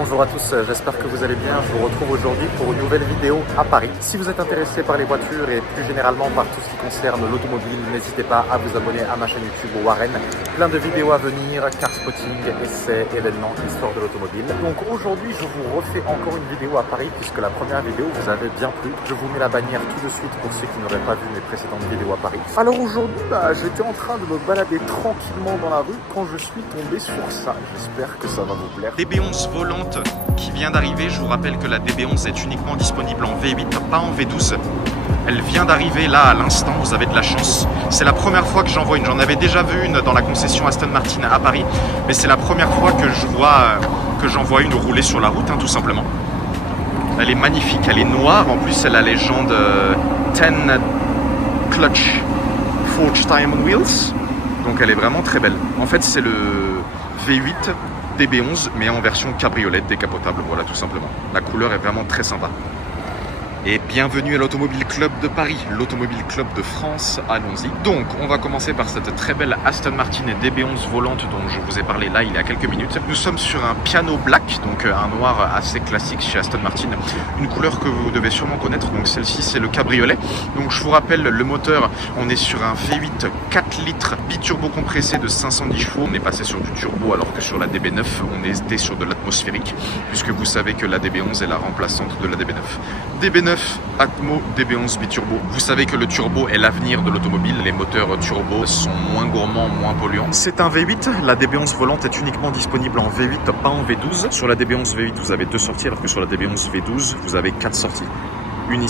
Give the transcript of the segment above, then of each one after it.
Bonjour à tous, j'espère que vous allez bien. Je vous retrouve aujourd'hui pour une nouvelle vidéo à Paris. Si vous êtes intéressé par les voitures et plus généralement par tout ce qui concerne l'automobile, n'hésitez pas à vous abonner à ma chaîne YouTube Warren. Plein de vidéos à venir, car spotting, essais, événements, histoire de l'automobile. Donc aujourd'hui, je vous refais encore une vidéo à Paris puisque la première vidéo vous avait bien plu. Je vous mets la bannière tout de suite pour ceux qui n'auraient pas vu mes précédentes vidéos à Paris. Alors aujourd'hui, j'étais en train de me balader tranquillement dans la rue quand je suis tombé sur ça. J'espère que ça va vous plaire. DB11 volante qui vient d'arriver. Je vous rappelle que la DB11 est uniquement disponible en V8, pas en V12. Elle vient d'arriver là à l'instant, vous avez de la chance. C'est la première fois que j'en vois une. J'en avais déjà vu une dans la concession Aston Martin à Paris, mais c'est la première fois que j'en vois une rouler sur la route, tout simplement. Elle est magnifique, elle est noire. En plus, elle a la légende 10 Clutch Forged Diamond Wheels. Donc elle est vraiment très belle. En fait, c'est le V8 DB11 mais en version cabriolet décapotable, voilà, tout simplement. La couleur est vraiment très sympa. Et bienvenue à l'Automobile Club de Paris, l'Automobile Club de France, allons-y. Donc, on va commencer par cette très belle Aston Martin DB11 volante dont je vous ai parlé là il y a quelques minutes. Nous sommes sur un piano black, donc un noir assez classique chez Aston Martin. Une couleur que vous devez sûrement connaître, donc celle-ci c'est le cabriolet. Donc je vous rappelle, le moteur, on est sur un V8 4 litres biturbo compressé de 510 chevaux. On est passé sur du turbo alors que sur la DB9, on était sur de l'atmosphérique, puisque vous savez que la DB11 est la remplaçante de la DB9. DB9 Atmo DB11 biturbo. Vous savez que le turbo est l'avenir de l'automobile. Les moteurs turbo sont moins gourmands, moins polluants. C'est un V8. La DB11 volante est uniquement disponible en V8, pas en V12. Sur la DB11 V8, vous avez 2 sorties, alors que sur la DB11 V12, vous avez 4 sorties. Une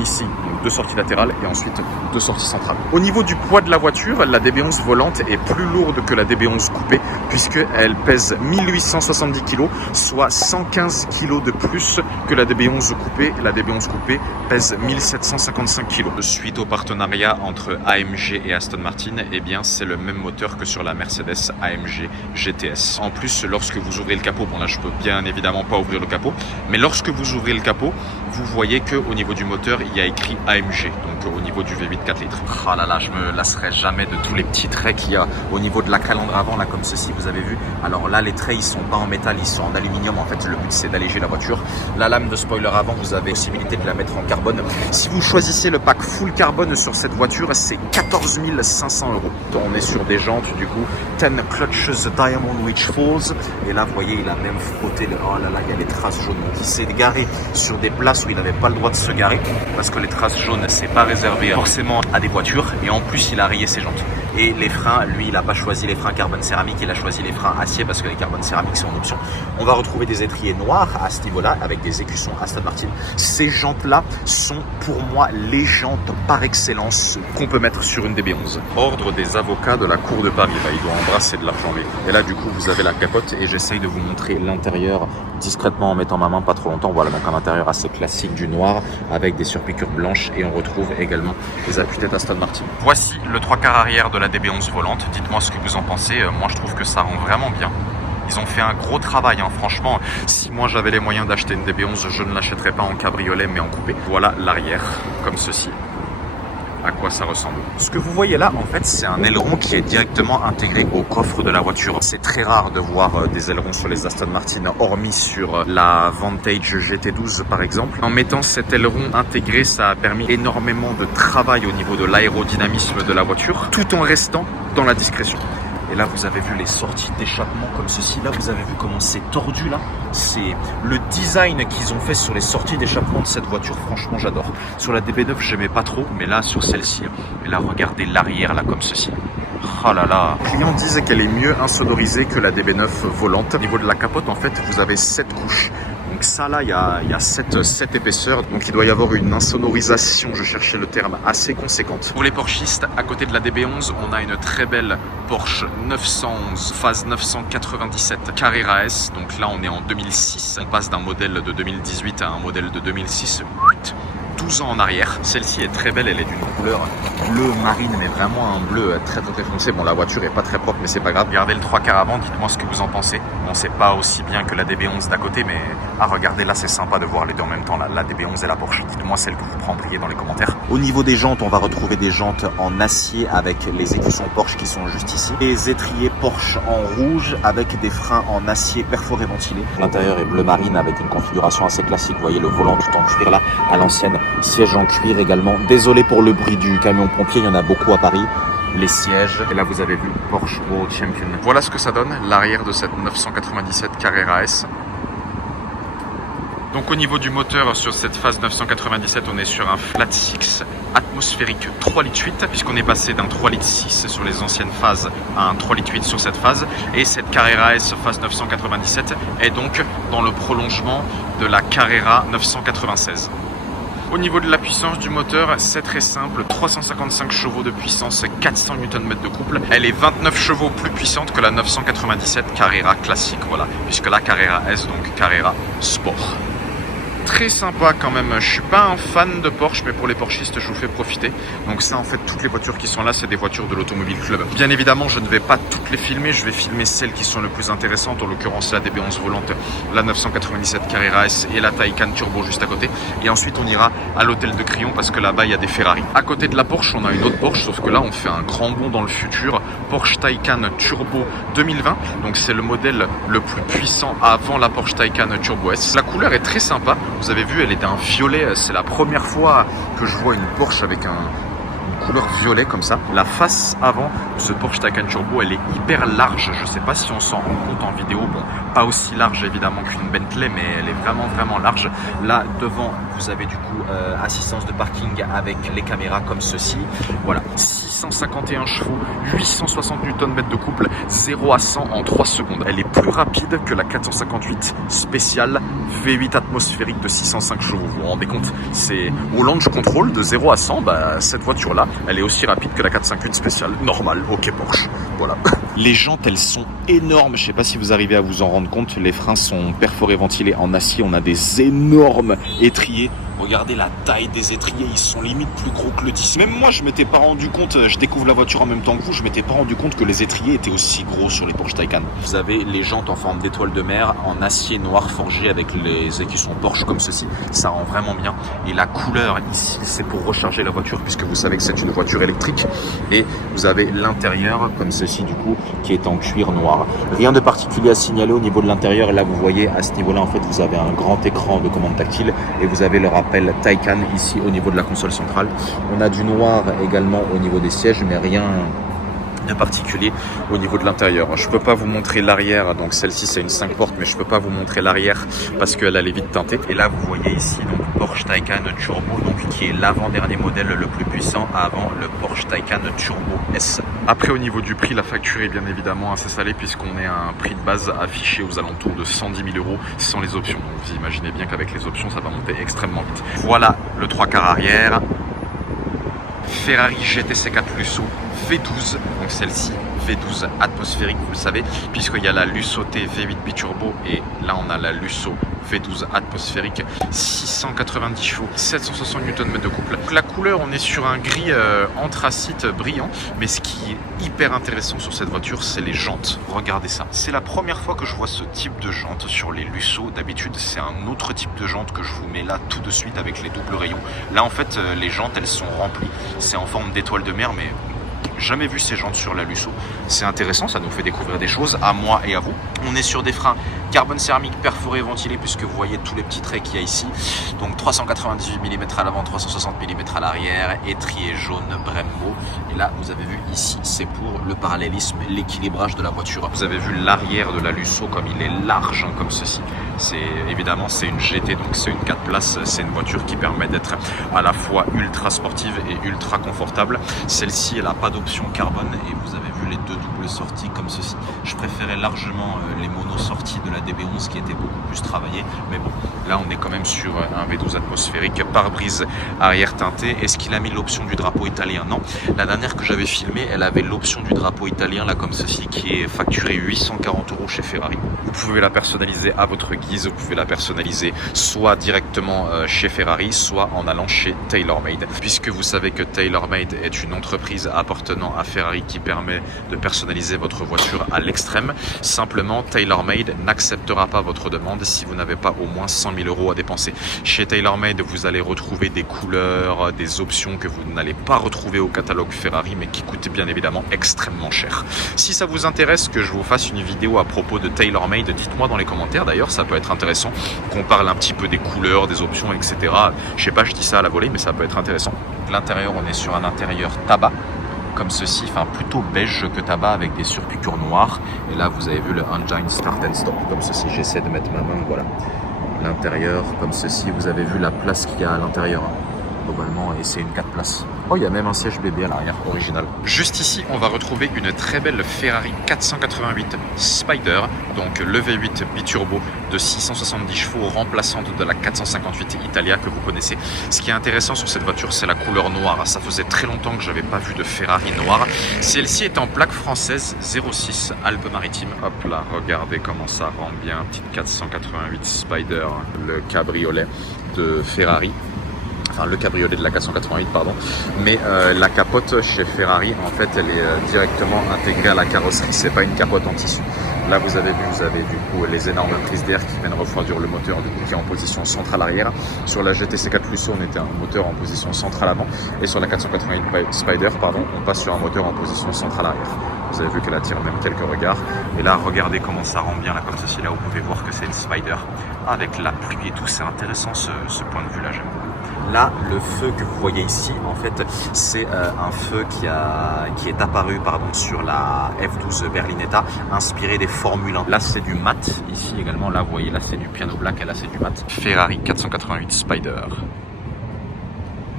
ici, donc 2 sorties latérales et ensuite 2 sorties centrales. Au niveau du poids de la voiture, la DB11 volante est plus lourde que la DB11 coupée puisqu'elle pèse 1870 kg, soit 115 kg de plus que la DB11 coupée. La DB11 coupée pèse 1755 kg. Suite au partenariat entre AMG et Aston Martin, eh bien c'est le même moteur que sur la Mercedes AMG GTS. En plus, lorsque vous ouvrez le capot, bon là je peux bien évidemment pas ouvrir le capot, mais lorsque vous ouvrez le capot, vous voyez que au niveau du moteur, il y a écrit AMG, donc au niveau du V8 4 litres. Ah là là, je me lasserai jamais de tous les petits traits qu'il y a au niveau de la calandre avant, là comme ceci, vous avez vu. Alors là, les traits, ils sont pas en métal, ils sont en aluminium. En fait, le but, c'est d'alléger la voiture. La lame de spoiler avant, vous avez possibilité de la mettre en carbone. Si vous choisissez le pack full carbone sur cette voiture, c'est 14 500 €. On est sur des jantes, du coup, 10 Clutches Diamond Witch Falls. Et là, vous voyez, il a même frotté. Oh là là, il y a les traces jaunes. Donc, il s'est garé sur des places où il n'avait pas le droit de se garer, parce que les traces jaunes, c'est pas réservé forcément à des voitures. Et en plus, il a rayé ses jantes. Et les freins, lui, il n'a pas choisi les freins carbone céramique, il a choisi les freins acier parce que les carbone céramiques sont en option. On va retrouver des étriers noirs à ce niveau-là avec des écussons Aston Martin. Ces jantes-là sont pour moi les jantes par excellence qu'on peut mettre sur une DB11. Ordre des avocats de la Cour de Paris. Là, il doit embrasser de l'argent, lui. Et là, du coup, vous avez la capote et j'essaye de vous montrer l'intérieur discrètement en mettant ma main pas trop longtemps. Voilà, donc un intérieur assez classique du noir avec des surpiqûres blanches et on retrouve également les appuis-têtes Aston Martin. Voici le 3/4 arrière de la DB11 volante. Dites-moi ce que vous en pensez. Moi, je trouve que ça rend vraiment bien. Ils ont fait un gros travail, franchement. Si moi j'avais les moyens d'acheter une DB11, je ne l'achèterais pas en cabriolet mais en coupé. Voilà l'arrière, comme ceci. À quoi ça ressemble. Ce que vous voyez là, en fait, c'est un aileron qui est directement intégré au coffre de la voiture. C'est très rare de voir des ailerons sur les Aston Martin, hormis sur la Vantage GT12 par exemple. En mettant cet aileron intégré, ça a permis énormément de travail au niveau de l'aérodynamisme de la voiture, tout en restant dans la discrétion. Et là, vous avez vu les sorties d'échappement comme ceci. Là, vous avez vu comment c'est tordu là. C'est le design qu'ils ont fait sur les sorties d'échappement de cette voiture. Franchement, j'adore. Sur la DB9, j'aimais pas trop, mais là, sur celle-ci, et là, regardez l'arrière là comme ceci. Oh là là. Les clients disent qu'elle est mieux insonorisée que la DB9 volante. Au niveau de la capote, en fait, vous avez 7 couches. Donc ça là, il y a 7 épaisseurs, donc il doit y avoir une insonorisation, je cherchais le terme, assez conséquente. Pour les Porschistes, à côté de la DB11, on a une très belle Porsche 911 phase 997 Carrera S. Donc là, on est en 2006. On passe d'un modèle de 2018 à un modèle de 2006. 12 ans en arrière. Celle-ci est très belle, elle est d'une couleur bleu marine, mais vraiment un bleu très très foncé. Bon, la voiture est pas très propre, mais c'est pas grave. Regardez le 3/4 avant, dites-moi ce que vous en pensez. Bon, c'est pas aussi bien que la DB11 d'à côté, mais à regarder là, c'est sympa de voir les deux en même temps, la DB11 et la Porsche. Dites-moi celle que vous prendriez dans les commentaires. Au niveau des jantes, on va retrouver des jantes en acier avec les écussons Porsche qui sont juste ici. Les étriers Porsche en rouge avec des freins en acier perforé ventilé. L'intérieur est bleu marine avec une configuration assez classique. Vous voyez le volant tout en cuir là, à l'ancienne. Siège en cuir également. Désolé pour le bruit du camion pompier, il y en a beaucoup à Paris. Les sièges, et là vous avez vu Porsche World Champion. Voilà ce que ça donne, l'arrière de cette 997 Carrera S. Donc au niveau du moteur, sur cette phase 997, on est sur un flat 6 atmosphérique 3,8 litres, puisqu'on est passé d'un 3,6 litres sur les anciennes phases à un 3,8 litres sur cette phase. Et cette Carrera S phase 997 est donc dans le prolongement de la Carrera 996. Au niveau de la puissance du moteur, c'est très simple, 355 chevaux de puissance, 400 Nm de couple. Elle est 29 chevaux plus puissante que la 997 Carrera classique, voilà, puisque la Carrera S, donc Carrera Sport. Très sympa quand même, je suis pas un fan de Porsche, mais pour les Porschistes je vous fais profiter. Donc ça en fait, toutes les voitures qui sont là, c'est des voitures de l'Automobile Club. Bien évidemment, je ne vais pas toutes les filmer, je vais filmer celles qui sont les plus intéressantes, en l'occurrence la DB11 volante, la 997 Carrera S et la Taycan Turbo juste à côté. Et ensuite on ira à l'hôtel de Crillon parce que là-bas il y a des Ferrari. À côté de la Porsche, on a une autre Porsche, sauf que là on fait un grand bond dans le futur. Porsche Taycan Turbo 2020, donc c'est le modèle le plus puissant avant la Porsche Taycan Turbo S. La couleur est très sympa. Vous avez vu, elle est d'un violet. C'est la première fois que je vois une Porsche avec une couleur violet comme ça. La face avant de ce Porsche Taycan Turbo, elle est hyper large. Je ne sais pas si on s'en rend compte en vidéo. Bon, pas aussi large évidemment qu'une Bentley, mais elle est vraiment large. Là, devant, vous avez du coup assistance de parking avec les caméras comme ceci. Voilà, 651 chevaux, 860 Nm de couple, 0 à 100 en 3 secondes. Elle est plus rapide que la 458 spéciale V8 atmosphérique de 605 chevaux. Vous vous rendez compte? C'est au launch control de 0 à 100, cette voiture-là, elle est aussi rapide que la 458 spéciale normale. Ok Porsche, voilà. Les jantes, elles sont énormes. Je sais pas si vous arrivez à vous en rendre compte. Les freins sont perforés ventilés en acier. On a des énormes étriers. Regardez la taille des étriers, ils sont limite plus gros que le 10. Même moi, je m'étais pas rendu compte, je découvre la voiture en même temps que vous, je m'étais pas rendu compte que les étriers étaient aussi gros sur les Porsche Taycan. Vous avez les jantes en forme d'étoile de mer, en acier noir forgé avec les écussons Porsche comme ceci. Ça rend vraiment bien. Et la couleur ici, c'est pour recharger la voiture puisque vous savez que c'est une voiture électrique. Et vous avez l'intérieur comme ceci du coup, qui est en cuir noir. Rien de particulier à signaler au niveau de l'intérieur. Là, vous voyez, à ce niveau-là, en fait, vous avez un grand écran de commande tactile et vous avez le rappel Taycan ici au niveau de la console centrale. On a du noir également au niveau des sièges, mais rien de particulier au niveau de l'intérieur. Je peux pas vous montrer l'arrière, donc celle-ci c'est une 5 portes, mais je peux pas vous montrer l'arrière parce qu'elle a les vitres teintées. Et là vous voyez ici donc Porsche Taycan Turbo, donc qui est l'avant-dernier modèle le plus puissant avant le Porsche Taycan Turbo S. Après au niveau du prix, la facture est bien évidemment assez salée puisqu'on est à un prix de base affiché aux alentours de 110 000 € sans les options. Donc vous imaginez bien qu'avec les options ça va monter extrêmement vite. Voilà le 3/4 arrière. Ferrari GTC4 Lusso V12, donc celle-ci V12 atmosphérique, vous le savez, puisqu'il y a la Lusso T V8 biturbo et là on a la Lusso V12 atmosphérique, 690 chevaux, 760 Nm de couple. Donc la couleur, on est sur un gris anthracite brillant, mais ce qui est hyper intéressant sur cette voiture, c'est les jantes. Regardez ça. C'est la première fois que je vois ce type de jantes sur les Lusso. D'habitude, c'est un autre type de jantes que je vous mets là tout de suite avec les doubles rayons. Là, en fait, les jantes, elles sont remplies. C'est en forme d'étoile de mer, mais jamais vu ces jantes sur la Lusso. C'est intéressant, ça nous fait découvrir des choses à moi et à vous. On est sur des freins carbone céramique perforé ventilé puisque vous voyez tous les petits traits qu'il y a ici. Donc 398 mm à l'avant, 360 mm à l'arrière, étrier jaune Brembo. Et là, vous avez vu ici, c'est pour le parallélisme, l'équilibrage de la voiture. Vous avez vu l'arrière de la Lusso comme il est large, comme ceci. Évidemment, c'est une GT, donc c'est une 4 places. C'est une voiture qui permet d'être à la fois ultra sportive et ultra confortable. Celle-ci, elle n'a pas d'option carbone et vous avez vu les deux doubles sorties comme ceci. Je préférais largement les mono sorties de la DB11 qui étaient beaucoup plus travaillées, mais bon, là on est quand même sur un V12 atmosphérique, pare-brise arrière teinté. Est-ce qu'il a mis l'option du drapeau italien? Non. La dernière que j'avais filmée, elle avait l'option du drapeau italien là comme ceci, qui est facturée 840 € chez Ferrari. Vous pouvez la personnaliser à votre guise, vous pouvez la personnaliser soit directement chez Ferrari, soit en allant chez TaylorMade, puisque vous savez que TaylorMade est une entreprise appartenant à Ferrari qui permet de personnaliser votre voiture à l'extrême. Simplement, TaylorMade n'acceptera pas votre demande si vous n'avez pas au moins 100 000 € à dépenser. Chez TaylorMade, vous allez retrouver des couleurs, des options que vous n'allez pas retrouver au catalogue Ferrari, mais qui coûtent bien évidemment extrêmement cher. Si ça vous intéresse que je vous fasse une vidéo à propos de TaylorMade, dites-moi dans les commentaires. D'ailleurs, ça peut être intéressant qu'on parle un petit peu des couleurs, des options, etc. Je sais pas, je dis ça à la volée, mais ça peut être intéressant. L'intérieur, on est sur un intérieur tabac, comme ceci, enfin plutôt beige que tabac avec des surpiqûres noires. Et là, vous avez vu le Engine Start and Stop, comme ceci. J'essaie de mettre ma main, voilà. L'intérieur, comme ceci. Vous avez vu la place qu'il y a à l'intérieur, globalement, et c'est une 4 places. Oh, il y a même un siège bébé à l'arrière, original. Juste ici, on va retrouver une très belle Ferrari 488 Spider, donc le V8 biturbo de 670 chevaux, remplaçante de la 458 Italia que vous connaissez. Ce qui est intéressant sur cette voiture, c'est la couleur noire. Ça faisait très longtemps que je n'avais pas vu de Ferrari noire. Celle-ci est en plaque française 06 Alpes-Maritimes. Hop là, regardez comment ça rend bien. Petite 488 Spider, le cabriolet de Ferrari. Enfin, le cabriolet de la 488, pardon. Mais la capote chez Ferrari, en fait, elle est directement intégrée à la carrosserie. C'est pas une capote en tissu. Là, vous avez du coup les énormes prises d'air qui viennent refroidir le moteur, du coup, qui est en position centrale arrière. Sur la GTC 4 Lusso, on était un moteur en position centrale avant. Et sur la 488 Spider, pardon, on passe sur un moteur en position centrale arrière. Vous avez vu qu'elle attire même quelques regards. Et là, regardez comment ça rend bien là, comme ceci. Là, vous pouvez voir que c'est une Spider avec la pluie et tout. C'est intéressant ce point de vue-là, j'aime beaucoup. Là, le feu que vous voyez ici, en fait, c'est un feu qui est apparu sur la F12 Berlinetta, inspiré des Formule 1. Là, c'est du mat. Ici également, là, vous voyez, là, c'est du piano black et là, c'est du mat. Ferrari 488 Spider.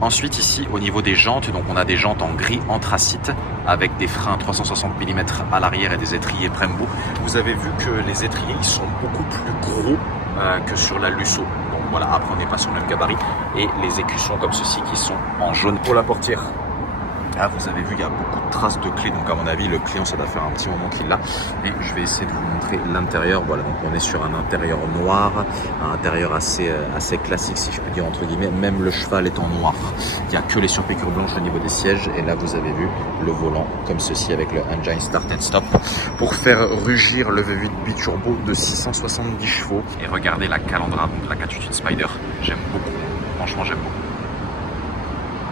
Ensuite, ici, au niveau des jantes, donc on a des jantes en gris anthracite avec des freins 360 mm à l'arrière et des étriers Brembo. Vous avez vu que les étriers ils sont beaucoup plus gros que sur la Lusso. Donc voilà, après on n'est pas sur le même gabarit. Et les écussons comme ceci qui sont en jaune pour la portière. Là, vous avez vu, il y a beaucoup de traces de clés. Donc, à mon avis, le client, ça doit faire un petit moment qu'il l'a. Et je vais essayer de vous montrer l'intérieur. Voilà, donc on est sur un intérieur noir, un intérieur assez classique, si je peux dire, entre guillemets. Même le cheval est en noir. Il n'y a que les surpiqûres blanches au niveau des sièges. Et là, vous avez vu le volant comme ceci avec le Engine Start and Stop pour faire rugir le V8 biturbo de 670 chevaux. Et regardez la calandra, donc la 488 Spider. J'aime beaucoup. Franchement, j'aime beaucoup.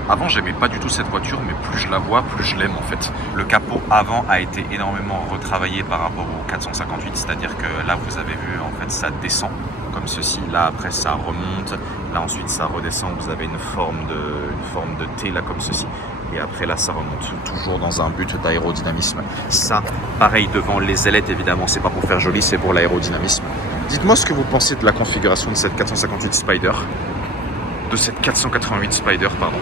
Avant, j'aimais pas du tout cette voiture, mais plus je la vois, plus je l'aime en fait. Le capot avant a été énormément retravaillé par rapport au 458, c'est-à-dire que là, vous avez vu, en fait, ça descend comme ceci. Là, après, ça remonte. Là, ensuite, ça redescend. Vous avez une forme de T, là, comme ceci. Et après, là, ça remonte. Toujours dans un but d'aérodynamisme. Ça, pareil, devant les ailettes, évidemment, c'est pas pour faire joli, c'est pour l'aérodynamisme. Dites-moi ce que vous pensez de la configuration de cette 458 Spider. De cette 488 Spider, pardon.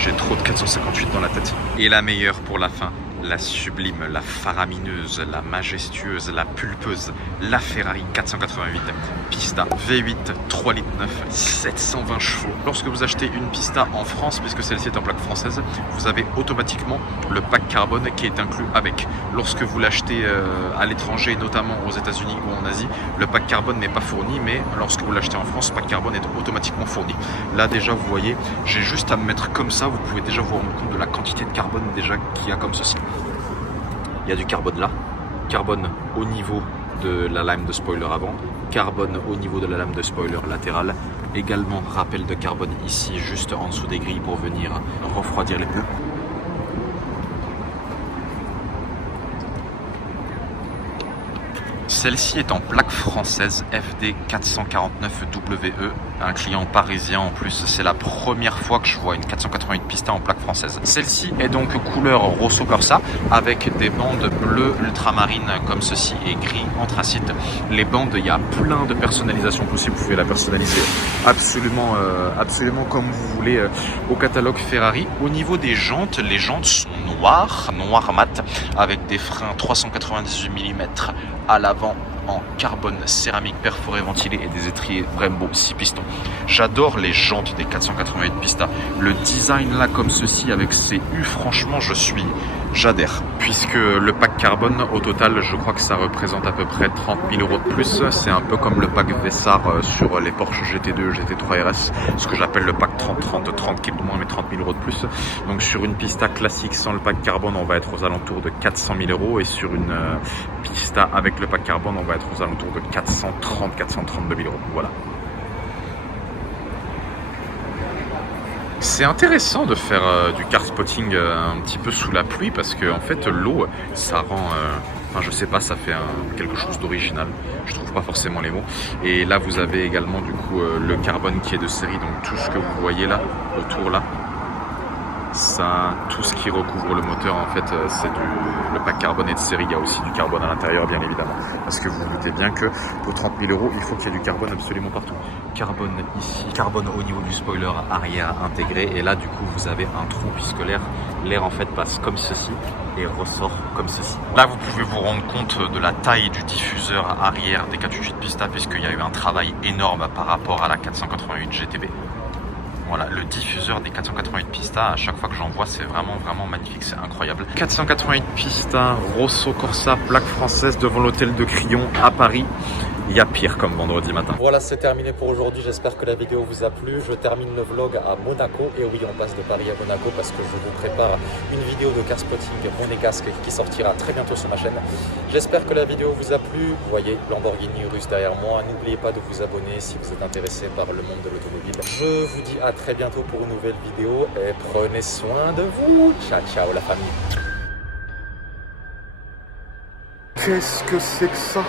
J'ai trop de 458 dans la tête. Et la meilleure pour la fin, la sublime, la faramineuse, la majestueuse, la pulpeuse, la Ferrari 488 Pista V8 3,9 litres, 720 chevaux. Lorsque vous achetez une Pista en France, puisque celle-ci est en plaque française, vous avez automatiquement le pack carbone qui est inclus avec. Lorsque vous l'achetez à l'étranger, notamment aux États-Unis ou en Asie, le pack carbone n'est pas fourni, mais lorsque vous l'achetez en France, le pack carbone est automatiquement fourni. Là déjà, vous voyez, j'ai juste à me mettre comme ça, vous pouvez déjà vous rendre compte de la quantité de carbone déjà qu'il y a comme ceci. Il y a du carbone là, carbone au niveau de la lame de spoiler avant, carbone au niveau de la lame de spoiler latérale, également rappel de carbone ici juste en dessous des grilles pour venir refroidir les pneus. Celle-ci est en plaque française FD 449WE, un client parisien en plus. C'est la première fois que je vois une 488 Pista en plaque française. Celle-ci est donc couleur Rosso Corsa avec des bandes bleues ultramarines comme ceci et gris anthracite. Les bandes, il y a plein de personnalisations possibles. Vous pouvez la personnaliser absolument comme vous voulez au catalogue Ferrari. Au niveau des jantes, les jantes sont noires mat avec des freins 398 mm à l'avant en carbone céramique perforé ventilé et des étriers Brembo 6 pistons. J'adore les jantes des 488 Pista. Le design là comme ceci avec ces U, franchement je suis j'adhère. Puisque le pack carbone, au total, je crois que ça représente à peu près 30 000 € de plus. C'est un peu comme le pack Vessar sur les Porsche GT2, GT3 RS, ce que j'appelle le pack 30-30, 30 kg de moins mais 30 000 € de plus. Donc sur une Pista classique sans le pack carbone, on va être aux alentours de 400 000 € et sur une Pista avec le pack carbone, on va être aux alentours de 432 000 €. Voilà. C'est intéressant de faire du car spotting un petit peu sous la pluie parce que en fait l'eau ça rend, enfin je sais pas, ça fait quelque chose d'original. Je trouve pas forcément les mots. Et là vous avez également du coup le carbone qui est de série, donc tout ce que vous voyez là autour là, ça, tout ce qui recouvre le moteur en fait c'est le pack carbone est de série. Il y a aussi du carbone à l'intérieur bien évidemment, parce que vous vous doutez bien que pour 30 000 € il faut qu'il y ait du carbone absolument partout. Carbone ici, carbone au niveau du spoiler arrière intégré, et là du coup vous avez un trou puisque l'air en fait passe comme ceci et ressort comme ceci. Là vous pouvez vous rendre compte de la taille du diffuseur arrière des 488 Pista puisqu'il y a eu un travail énorme par rapport à la 488 GTB. Voilà, le diffuseur des 488 Pista, à chaque fois que j'en vois, c'est vraiment magnifique, c'est incroyable. 488 Pista, Rosso Corsa, plaque française devant l'hôtel de Crillon à Paris. Il y a pire comme vendredi matin. Voilà, c'est terminé pour aujourd'hui. J'espère que la vidéo vous a plu. Je termine le vlog à Monaco. Et oui, on passe de Paris à Monaco parce que je vous prépare une vidéo de car spotting monégasque qui sortira très bientôt sur ma chaîne. J'espère que la vidéo vous a plu. Vous voyez Lamborghini russe derrière moi. N'oubliez pas de vous abonner si vous êtes intéressé par le monde de l'automobile. Je vous dis à très bientôt pour une nouvelle vidéo et prenez soin de vous. Ciao, ciao la famille. Qu'est-ce que c'est que ça?